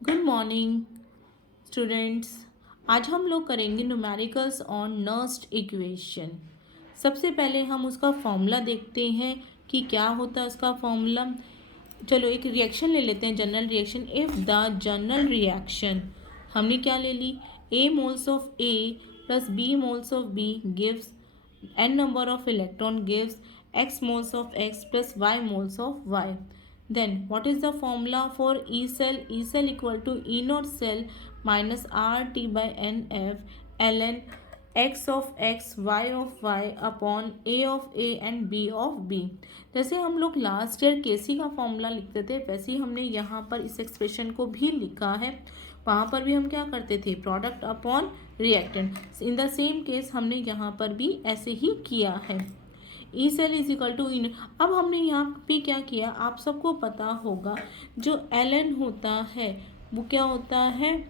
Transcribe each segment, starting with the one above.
Good morning students. आज हम लोग करेंगे न्यूमेरिकल्स ऑन नर्स्ड इक्वेशन। सबसे पहले हम उसका फॉर्मूला देखते हैं कि क्या होता है उसका फॉर्मूला। चलो एक रिएक्शन ले लेते हैं, general reaction. If the general reaction हमने क्या ले ली, A moles of A plus B moles of B gives n number of electron gives x moles of x plus y moles of y. Then what is the formula for E cell? E cell equal to E naught cell minus RT by NF ln x of x y of y upon a of a and b of b. जैसे हम लोग last year केसी का formula लिखते थे वैसे ही हमने यहाँ पर इस एक्सप्रेशन को भी लिखा है। वहाँ पर भी हम क्या करते थे, product upon reactant. In the same case हमने यहाँ पर भी ऐसे ही किया है। E cell is equal to in. अब हमने यहाँ पे क्या किया, आप सबको पता होगा जो एल एन होता है वो क्या होता है,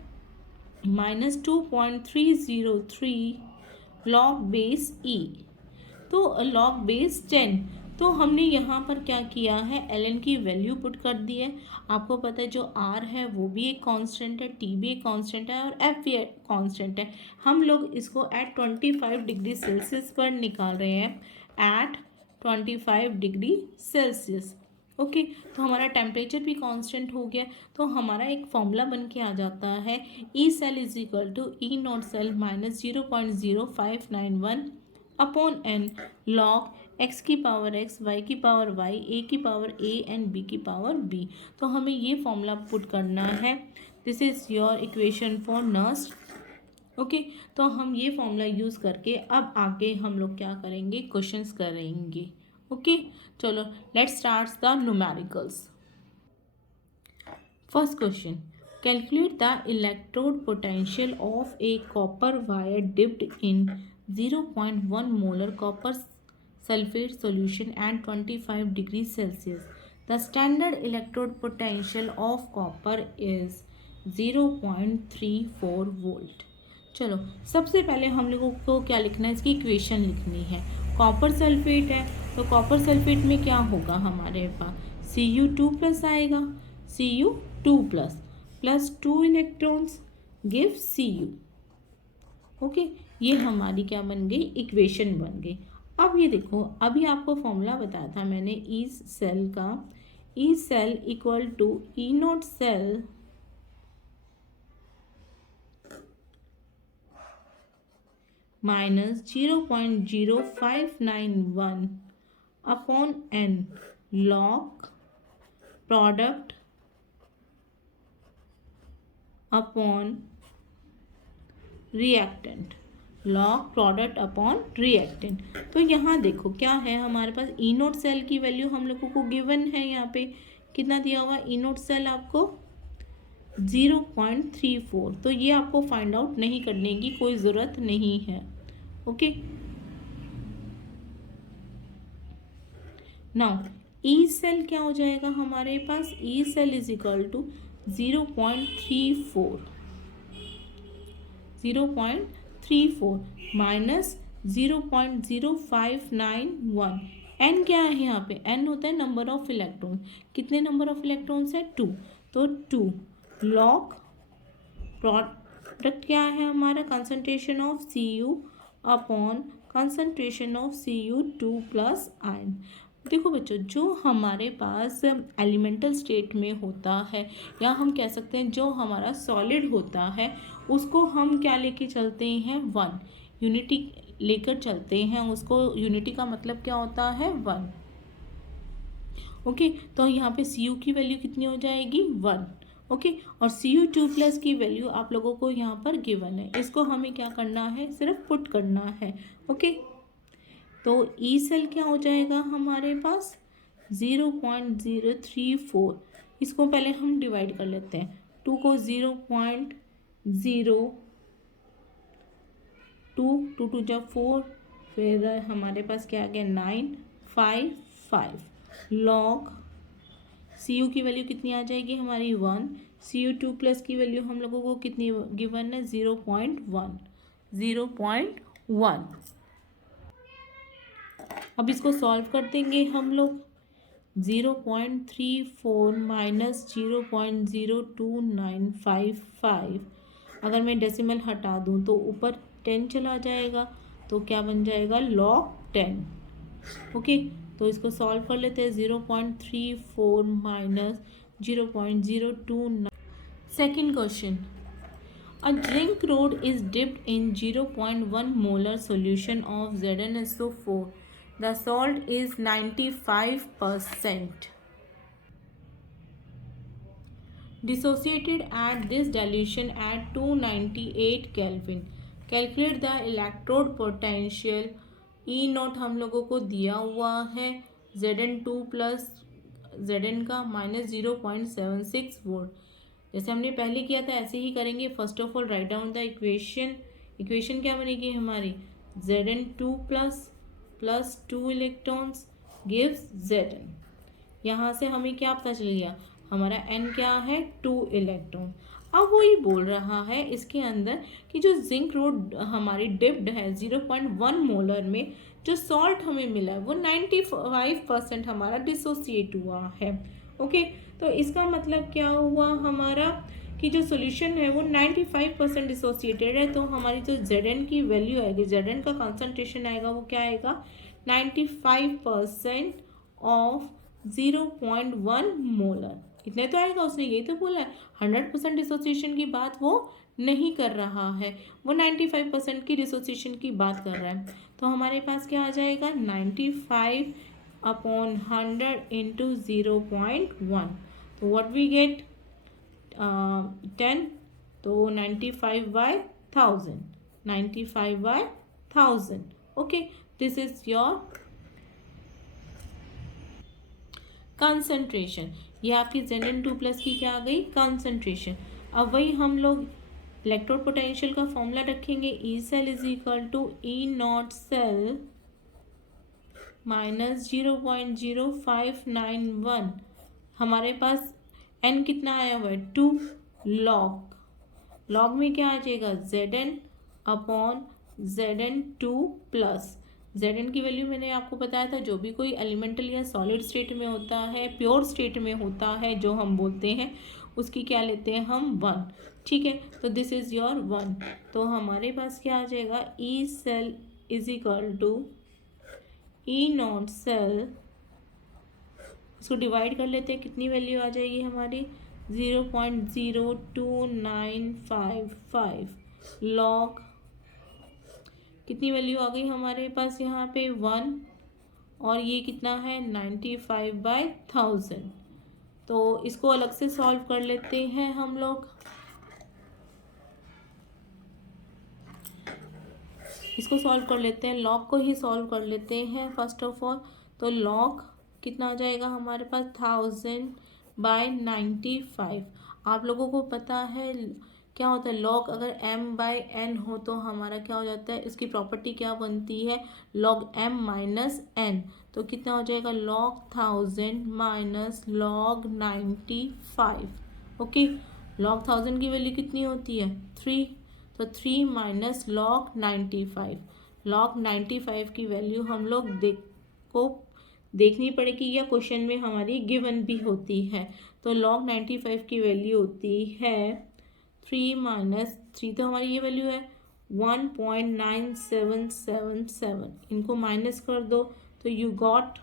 -2.303 लॉग बेस ई, तो लॉग बेस 10। तो हमने यहाँ पर क्या किया है, एल एन की वैल्यू पुट कर दी है। आपको पता है जो आर है वो भी एक कांस्टेंट है, टी भी एक कांस्टेंट है और एफ भी एक कांस्टेंट है। हम लोग इसको एट 25 डिग्री सेल्सियस पर निकाल रहे हैं, एट 25 डिग्री सेल्सियस। ओके तो हमारा टेम्परेचर भी कांस्टेंट हो गया। तो हमारा एक फॉर्मूला बन के आ जाता है, E cell is equal to E naught cell minus 0.0591 upon N log X की पावर एक्स, वाई की पावर वाई, ए की पावर ए एंड बी की पावर बी। तो हमें ये फॉर्मूला पुट करना है। This is your equation for Nernst. Okay तो हम ये फॉर्मूला यूज़ करके अब आगे हम लोग क्या करेंगे, क्वेश्चंस करेंगे। ओके चलो let's start the numericals. First question, calculate the electrode potential of A copper wire dipped in 0.1 molar copper sulfate solution at 25 degrees Celsius. The standard electrode potential of copper is 0.34 volt. चलो सबसे पहले हम लोगों को क्या लिखना है, इसकी इक्वेशन लिखनी है। कॉपर सल्फेट है तो कॉपर सल्फेट में क्या होगा, हमारे पास Cu2+ आएगा, Cu2+ plus 2 electrons give Cu। Okay ये हमारी क्या बन गई, इक्वेशन बन गई। अब ये देखो, अभी आपको फॉर्मूला बताया था मैंने ई सेल का, E cell equal to E naught cell minus 0.0591 upon N log product upon reactant, log product upon reactant. तो यहाँ देखो क्या है हमारे पास, ई नोट सेल की वैल्यू हम लोगों को गिवन है, यहाँ पे कितना दिया हुआ, ई नोट सेल आपको 0.34। तो ये आपको फाइंड आउट नहीं करने की कोई ज़रूरत नहीं है। ओके नाउ ई सेल क्या हो जाएगा हमारे पास, E cell is equal to 0.34 minus 0.0591। N क्या है यहाँ पे, एन होता है नंबर ऑफ इलेक्ट्रॉन। कितने नंबर ऑफ इलेक्ट्रॉन्स है, 2। तो 2 लॉग प्रोडक्ट क्या है हमारा, concentration of Cu upon concentration of Cu2+ ion. देखो बच्चों, जो हमारे पास एलिमेंटल स्टेट में होता है या हम कह सकते हैं जो हमारा सॉलिड होता है उसको हम क्या लेके चलते हैं, 1 यूनिटी लेकर चलते हैं उसको। यूनिटी का मतलब क्या होता है, 1। ओके तो यहाँ पे Cu की वैल्यू कितनी हो जाएगी, 1। ओके और Cu2+ की वैल्यू आप लोगों को यहाँ पर गिवन है, इसको हमें क्या करना है, सिर्फ पुट करना है। ओके तो ई सेल क्या हो जाएगा हमारे पास 0.034। इसको पहले हम डिवाइड कर लेते हैं, 2 को 0.0, 2 2 जब 4, फिर हमारे पास क्या आ गया 955 लॉग Cu की वैल्यू कितनी आ जाएगी हमारी 1। Cu2+ की वैल्यू हम लोगों को कितनी गिवन है, 0.1। अब इसको सॉल्व कर देंगे हम लोग, 0.34 माइनस 0.02955। अगर मैं डेसिमल हटा दूँ तो ऊपर 10 चला जाएगा, तो क्या बन जाएगा log 10। ओके, तो इसको सॉल्व कर लेते हैं। 0.34 minus 0.029। Second question, a drink road is dipped in 0.1 molar solution of ZnSO4. The salt is 95%. Dissociated at this dilution at 298 Kelvin. Calculate the electrode potential. E not हम लोगों को दिया हुआ है Zn2 प्लस Zn का minus 0.76 volt. जैसे हमने पहले किया था ऐसे ही करेंगे। First of all write down the equation क्या बनेगी हमारी, Zn2 plus 2 electrons gives Zn। यहाँ से हमें क्या पता चल गया, हमारा n क्या है 2 इलेक्ट्रॉन। अब वो ये बोल रहा है इसके अंदर कि जो जिंक रोड हमारी डिप्ड है 0.1 मोलर में, जो सॉल्ट हमें मिला है वो 95% हमारा डिसोसिएट हुआ है। ओके, तो इसका मतलब क्या हुआ हमारा कि जो सोल्यूशन है वो 95% डिसोसिएटेड है। तो हमारी जो Zn की वैल्यू आएगी, Zn का कॉन्सेंट्रेशन आएगा, वो क्या आएगा 95% ऑफ 0.1 मोलर। इतने तो आएगा, उसने यही तो बोला है। 100% डिसोसिएशन की बात वो नहीं कर रहा है, वो 95% की डिसोसिएशन की बात कर रहा है। तो हमारे पास क्या आ जाएगा 95/100 इंटू 0.1। तो व्हाट वी गेट 10। तो 95/1000, 95/1000। Okay, this is your concentration. ये आपकी Zn2 प्लस की क्या आ गई कंसंट्रेशन। अब वही हम लोग इलेक्ट्रोड पोटेंशियल का फॉर्मूला रखेंगे। E cell is equal to E naught cell minus 0.0591। हमारे पास n कितना आया हुआ है 2। लॉग में क्या आ जाएगा Zn upon Zn2 plus. Zn की वैल्यू मैंने आपको बताया था, जो भी कोई एलिमेंटल या सॉलिड स्टेट में होता है, प्योर स्टेट में होता है जो हम बोलते हैं, उसकी क्या लेते हैं हम 1। ठीक है, तो दिस इज योर 1। तो हमारे पास क्या आ जाएगा E cell is equal to E naught cell, इसको डिवाइड कर लेते हैं, कितनी वैल्यू आ जाएगी हमारी 0.02955 लॉग, कितनी वैल्यू आ गई हमारे पास यहाँ पे 1, और ये कितना है 95/1000। तो इसको अलग से सॉल्व कर लेते हैं हम लोग। इसको सॉल्व कर लेते हैं, लॉग को ही सॉल्व कर लेते हैं फर्स्ट ऑफ ऑल। तो लॉग कितना आ जाएगा हमारे पास 1000/95। आप लोगों को पता है क्या होता है, लॉग अगर m/n हो तो हमारा क्या हो जाता है, इसकी प्रॉपर्टी क्या बनती है log m माइनस n। तो कितना हो जाएगा log 1000 minus log 95। Okay, log 1000 की वैल्यू कितनी होती है 3, तो 3 माइनस log 95। log 95 की वैल्यू हम लोग देखनी पड़ेगी, या क्वेश्चन में हमारी गिवन भी होती है। तो log 95 की वैल्यू होती है 3 माइनस 3, तो हमारी ये वैल्यू है 1.9777। इनको माइनस कर दो तो you got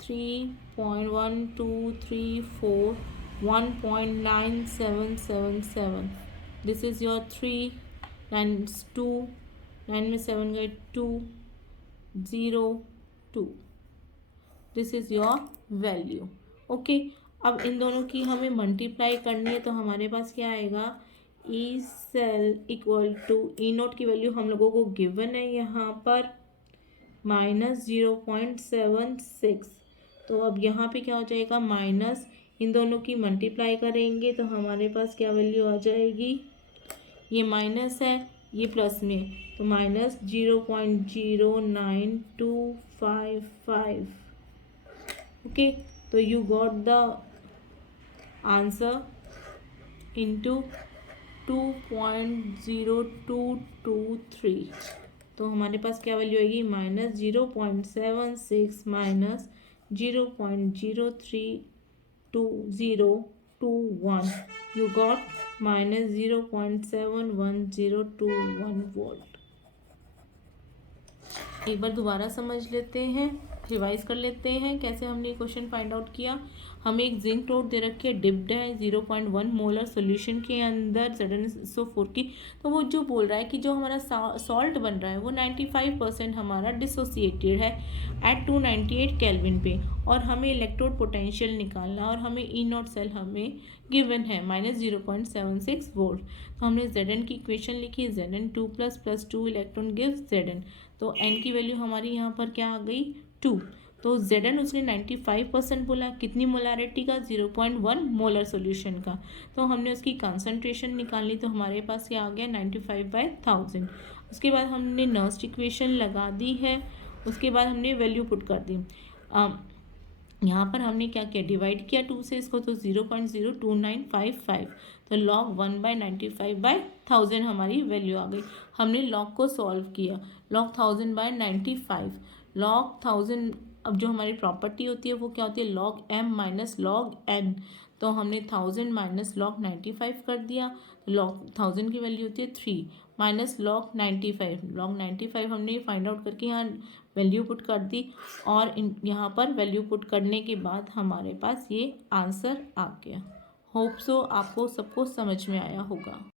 3.1234 1.9777। This is your 3 9 2 9 में 7 गए 2 0 2। This is your value. Okay, अब इन दोनों की हमें मल्टीप्लाई करनी है, तो हमारे पास क्या आएगा E cell equal to E naught की वैल्यू हम लोगों को गिवन है यहाँ पर माइनस 0.76। तो अब यहाँ पे क्या हो जाएगा माइनस, इन दोनों की मल्टीप्लाई करेंगे तो हमारे पास क्या वैल्यू आ जाएगी, ये माइनस है ये प्लस में, तो माइनस 0.09255। ओके, तो you got the answer into 2.0223। तो हमारे पास क्या वैल्यू आएगी, -0.76 माइनस 0.032021, यू गॉट -0.711021 वोल्ट। एक बार दोबारा समझ लेते हैं, रिवाइज कर लेते हैं कैसे हमने ये क्वेश्चन फाइंड आउट किया। हमें एक जिंक रोड दे रखी है, डिप्ड है 0.1 मोलर सोल्यूशन के अंदर ZnSO4 की। तो वो जो बोल रहा है कि जो हमारा सॉल्ट बन रहा है वो 95% हमारा डिसोसिएटेड है एट 298 केल्विन पे, और हमें इलेक्ट्रोड पोटेंशियल निकालना, और हमें ई नॉट सेल हमें गिवन है -0.76 वोल्ट। तो हमने Zn की इक्वेशन लिखी, Zn 2 + 2 इलेक्ट्रॉन गिव्स Zn। तो n की वैल्यू हमारी यहाँ पर क्या आ गई, 2। तो Zn उसने 95% बोला, कितनी मोलारिटी का, 0.1 मोलर सोल्यूशन का। तो हमने उसकी कंसंट्रेशन निकाली, तो हमारे पास क्या आ गया, 95/1000। उसके बाद हमने नर्स्ट इक्वेशन लगा दी है, उसके बाद हमने वैल्यू पुट कर दी। यहाँ पर हमने क्या किया, डिवाइड किया 2 से इसको, तो 0.02955, तो log 1/95/1000 हमारी वैल्यू आ गई। हमने log को सॉल्व किया, log 1000/95, log 1000, अब जो हमारी प्रॉपर्टी होती है वो क्या होती है, log m minus log n। तो हमने 1000 माइनस log 95 कर दिया, तो log 1000 की वैल्यू होती है 3 माइनस log 95, log 95 हमने फाइंड आउट करके यहाँ वैल्यू पुट कर दी, और यहाँ पर वैल्यू पुट करने के बाद हमारे पास ये आंसर आ गया। होप सो आपको सबको समझ में आया होगा।